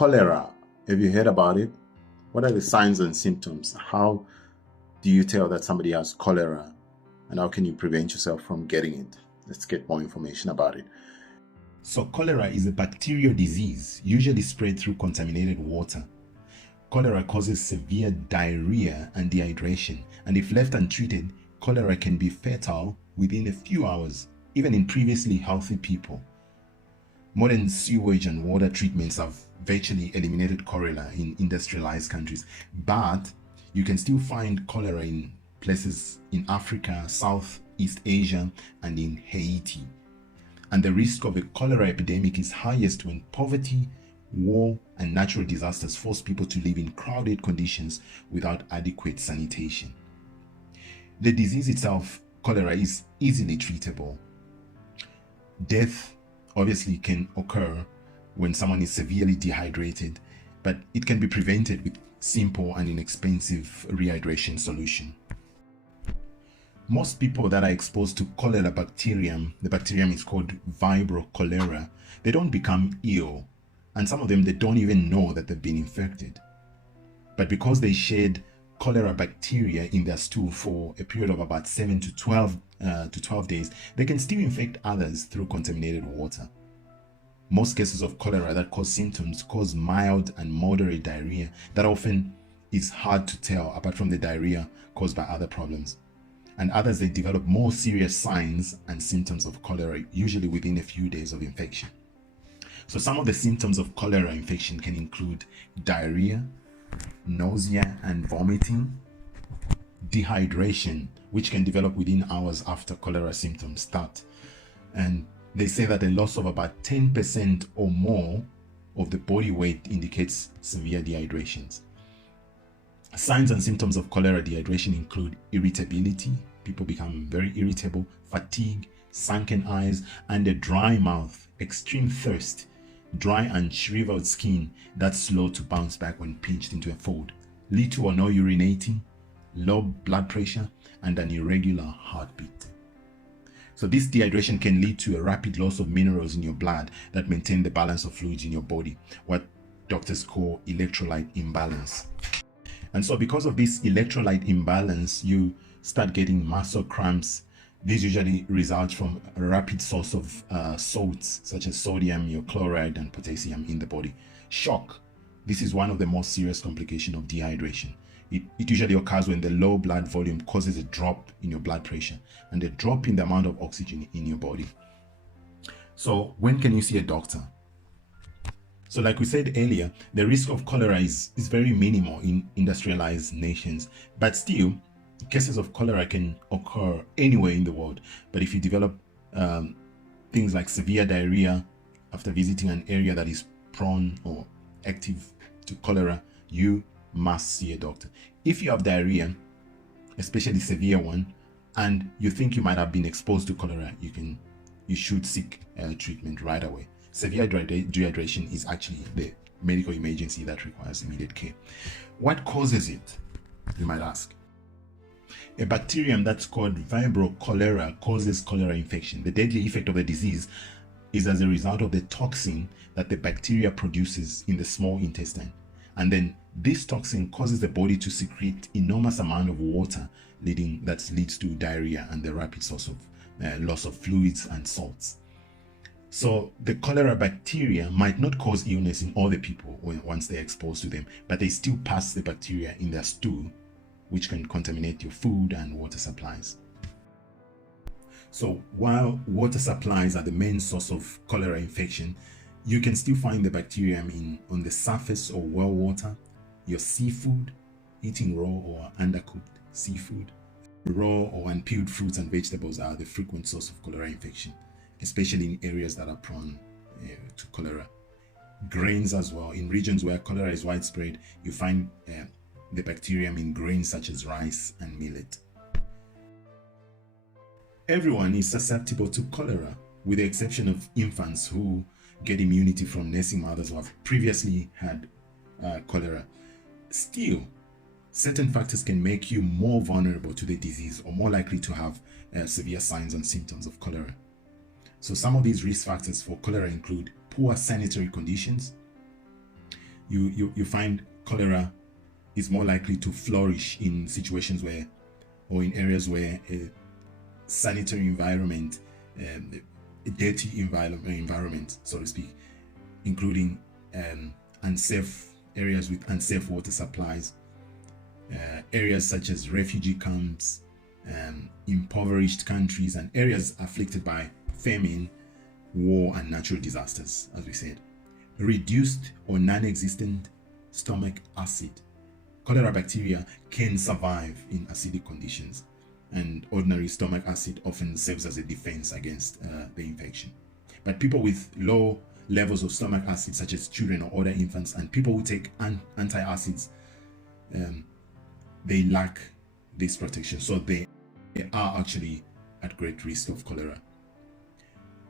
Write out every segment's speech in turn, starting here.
Cholera. Have you heard about it? What are the signs and symptoms? How do you tell that somebody has cholera? And how can you prevent yourself from getting it? Let's get more information about it. So cholera is a bacterial disease, usually spread through contaminated water. Cholera causes severe diarrhea and dehydration, and if left untreated, cholera can be fatal within a few hours, even in previously healthy people. Modern sewage and water treatments have virtually eliminated cholera in industrialized countries, but you can still find cholera in places in Africa, Southeast Asia, and in Haiti. And the risk of a cholera epidemic is highest when poverty, war, and natural disasters force people to live in crowded conditions without adequate sanitation. The disease itself, cholera, is easily treatable. Death obviously can occur when someone is severely dehydrated, but it can be prevented with simple and inexpensive rehydration solution. Most people that are exposed to cholera bacterium, the bacterium is called Vibrio cholera, they don't become ill, and some of them, they don't even know that they've been infected. But because they shed cholera bacteria in their stool for a period of about 7 to 12 days, they can still infect others through contaminated water. Most cases of cholera that cause symptoms cause mild and moderate diarrhea that often is hard to tell apart from the diarrhea caused by other problems. And others, they develop more serious signs and symptoms of cholera, usually within a few days of infection. So some of the symptoms of cholera infection can include diarrhea, nausea and vomiting, dehydration, which can develop within hours after cholera symptoms start. And they say that a loss of about 10% or more of the body weight indicates severe dehydrations. Signs and symptoms of cholera dehydration include irritability. People become very irritable, fatigue, sunken eyes, and a dry mouth, extreme thirst, dry and shriveled skin that's slow to bounce back when pinched into a fold, little or no urinating, low blood pressure, and an irregular heartbeat. So this dehydration can lead to a rapid loss of minerals in your blood that maintain the balance of fluids in your body, what doctors call electrolyte imbalance. And so because of this electrolyte imbalance, you start getting muscle cramps. This usually results from a rapid source of salts such as sodium, your chloride, and potassium in the body. Shock. This is one of the most serious complications of dehydration. It usually occurs when the low blood volume causes a drop in your blood pressure and a drop in the amount of oxygen in your body. So when can you see a doctor? So like we said earlier, the risk of cholera is very minimal in industrialized nations, but still, cases of cholera can occur anywhere in the world. But if you develop things like severe diarrhea after visiting an area that is prone or active to cholera, you must see a doctor. If you have diarrhea, especially severe one, and you think you might have been exposed to cholera, you should seek treatment right away. Severe dehydration is actually the medical emergency that requires immediate care. What causes it, you might ask? A bacterium that's called Vibrio cholera causes cholera infection. The deadly effect of the disease is as a result of the toxin that the bacteria produces in the small intestine. And then this toxin causes the body to secrete enormous amount of water, that leads to diarrhea and the rapid source of loss of fluids and salts. So the cholera bacteria might not cause illness in all the people once they're exposed to them, but they still pass the bacteria in their stool, which can contaminate your food and water supplies. So while water supplies are the main source of cholera infection, you can still find the bacterium on the surface of well water, your seafood, eating raw or undercooked seafood. Raw or unpeeled fruits and vegetables are the frequent source of cholera infection, especially in areas that are prone to cholera. Grains as well. In regions where cholera is widespread, you find the bacterium in grains such as rice and millet. Everyone is susceptible to cholera, with the exception of infants who get immunity from nursing mothers who have previously had cholera. Still, certain factors can make you more vulnerable to the disease or more likely to have severe signs and symptoms of cholera. So some of these risk factors for cholera include poor sanitary conditions, you find cholera is more likely to flourish in situations where, or in areas where a sanitary environment, a dirty environment, so to speak, including unsafe areas with unsafe water supplies, areas such as refugee camps, impoverished countries, and areas afflicted by famine, war, and natural disasters, as we said. Reduced or non-existent stomach acid. Cholera bacteria can survive in acidic conditions, and ordinary stomach acid often serves as a defense against the infection. But people with low levels of stomach acid, such as children or older infants, and people who take antacids, they lack this protection, so they are actually at great risk of cholera.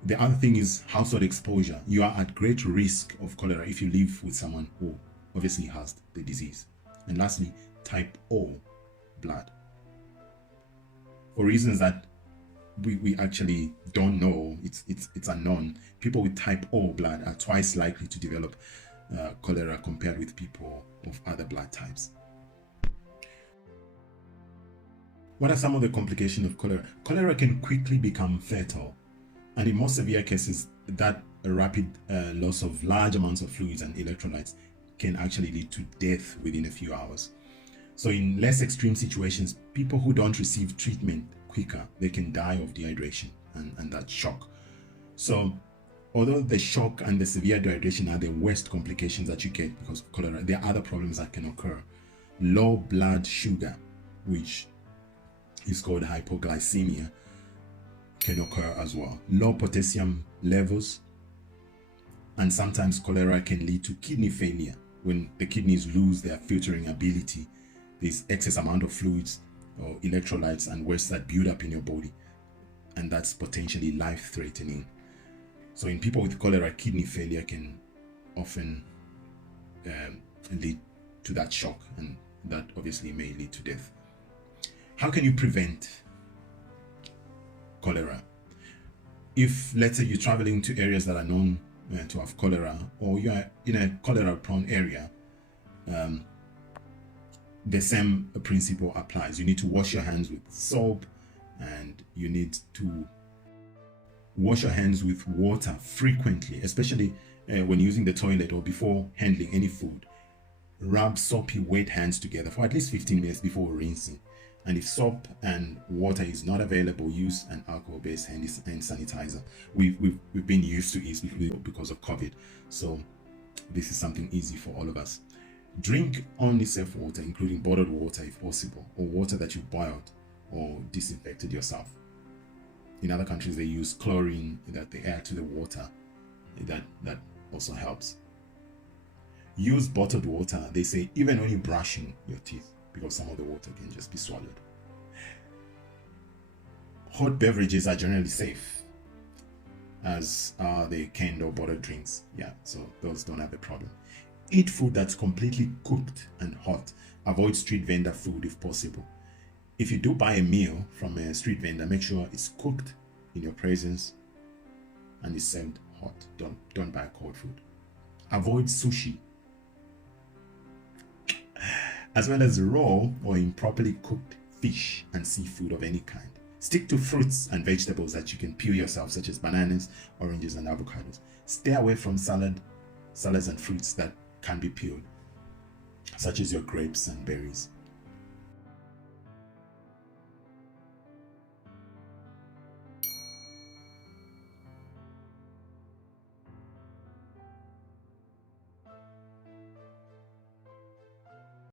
The other thing is household exposure. You are at great risk of cholera if you live with someone who obviously has the disease. And lastly, type O blood. For reasons that we actually don't know, it's unknown, people with type O blood are twice likely to develop cholera compared with people of other blood types. What are some of the complications of cholera? Cholera can quickly become fatal, and in most severe cases, that rapid loss of large amounts of fluids and electrolytes can actually lead to death within a few hours. So in less extreme situations, people who don't receive treatment quicker, they can die of dehydration and that shock. So although the shock and the severe dehydration are the worst complications that you get because of cholera, there are other problems that can occur. Low blood sugar, which is called hypoglycemia, can occur as well. Low potassium levels, and sometimes cholera can lead to kidney failure. When the kidneys lose their filtering ability, there's excess amount of fluids or electrolytes and waste that build up in your body, and that's potentially life-threatening. So in people with cholera, kidney failure can often lead to that shock, and that obviously may lead to death. How can you prevent cholera? If, let's say, you're traveling to areas that are known to have cholera, or you are in a cholera-prone area, the same principle applies. You need to wash your hands with soap, and you need to wash your hands with water frequently, especially when using the toilet or before handling any food. Rub soapy wet hands together for at least 15 minutes before rinsing. And if soap and water is not available, use an alcohol-based hand sanitizer. We've been used to it because of COVID, so this is something easy for all of us. Drink only safe water, including bottled water if possible, or water that you boiled or disinfected yourself. In other countries, they use chlorine that they add to the water. That also helps. Use bottled water, they say, even when you're brushing your teeth, because some of the water can just be swallowed. Hot beverages are generally safe, as are the canned or bottled drinks. Yeah, so those don't have a problem. Eat food that's completely cooked and hot. Avoid street vendor food if possible. If you do buy a meal from a street vendor, make sure it's cooked in your presence and is served hot. Don't buy cold food. Avoid sushi, as well as raw or improperly cooked fish and seafood of any kind. Stick to fruits and vegetables that you can peel yourself, such as bananas, oranges, and avocados. Stay away from salads and fruits that can be peeled, such as your grapes and berries.